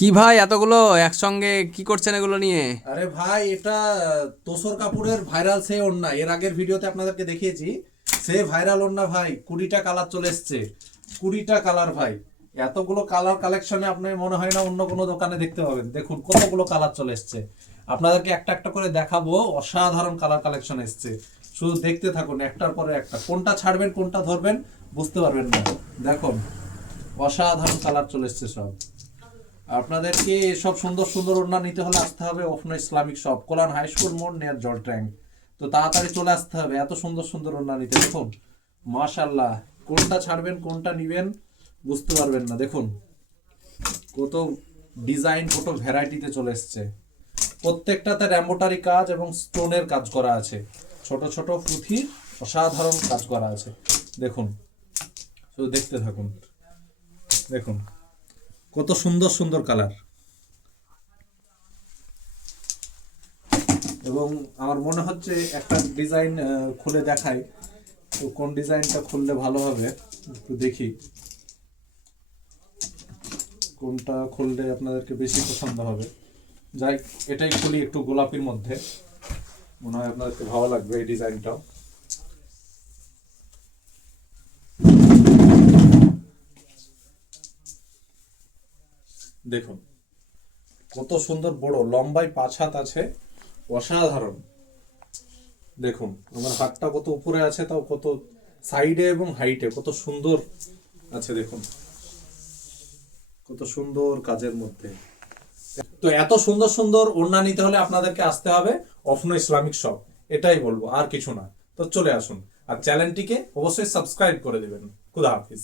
কি ভাই এতগুলো একসঙ্গে কি করছেন এগুলো নিয়ে? আরে ভাই, এটা তোসর কাপুরের ভাইরাল সে ওড়না। এর আগের ভিডিওতে আপনাদেরকে দেখিয়েছি। সে ভাইরাল ওড়না ভাই, 20টা কালার চলে এসছে। 20টা কালার ভাই। এতগুলো কালার কালেকশনে আপনি মনে হয় না অন্য কোনো দোকানে দেখতে পাবেন। দেখুন কতগুলো কালার চলে এসছে। আপনাদেরকে একটা একটা করে দেখাবো। অসাধারণ কালার কালেকশন এসছে। শুধু দেখতে থাকুন, একটার পরে একটা। কোনটা ছাড়বেন কোনটা ধরবেন বুঝতে পারবেন না। দেখুন অসাধারণ কালার চলে এসছে সব। আপনাদেরকে এসব সুন্দর সুন্দর ওড়না নিতে হলে আসতে হবে অফনো Islamic shop, Kalyan high school মোড়, নিয়ার জল ট্যাঙ্ক। তো তাড়াতাড়ি চলে আসতে হবে এত সুন্দর সুন্দর ওড়না নিতে। দেখুন মাশাআল্লাহ, কোনটা ছাড়বেন কোনটা নিবেন বুঝতে পারবেন না। দেখুন কত ডিজাইন, কত ভ্যারাইটিতে চলে এসছে। প্রত্যেকটাতে এমব্রয়ডারি কাজ এবং স্টোনের কাজ করা আছে। ছোট ছোট পুঁথি অসাধারণ কাজ করা আছে। দেখুন শুধু দেখতে থাকুন। দেখুন কত সুন্দর সুন্দর কালার। এবং আমার মনে হচ্ছে একটা ডিজাইন খুলে দেখাই। তো কোন ডিজাইনটা খুললে ভালো হবে একটু দেখি। কোনটা খুললে আপনাদেরকে বেশি পছন্দ হবে। যাই, এটাই খুলি একটু গোলাপির মধ্যে। মনে হয় আপনাদেরকে ভালো লাগবে এই ডিজাইনটাও। দেখুন কত সুন্দর, বড় লম্বাই 5 হাত আছে। অসাধারণ। দেখুন আমার হাতটা কত উপরে আছে, তাও কত সাইডে এবং হাইটে কত সুন্দর আছে। দেখুন কত সুন্দর কাজের মধ্যে। তো এত সুন্দর সুন্দর ওড়না নিতে হলে আপনাদেরকে আসতে হবে অফনো ইসলামিক শপ। এটাই বলবো, আর কিছু না। তো চলে আসুন, আর চ্যানেলটিকে অবশ্যই সাবস্ক্রাইব করে দেবেন। খুদা হাফিজ।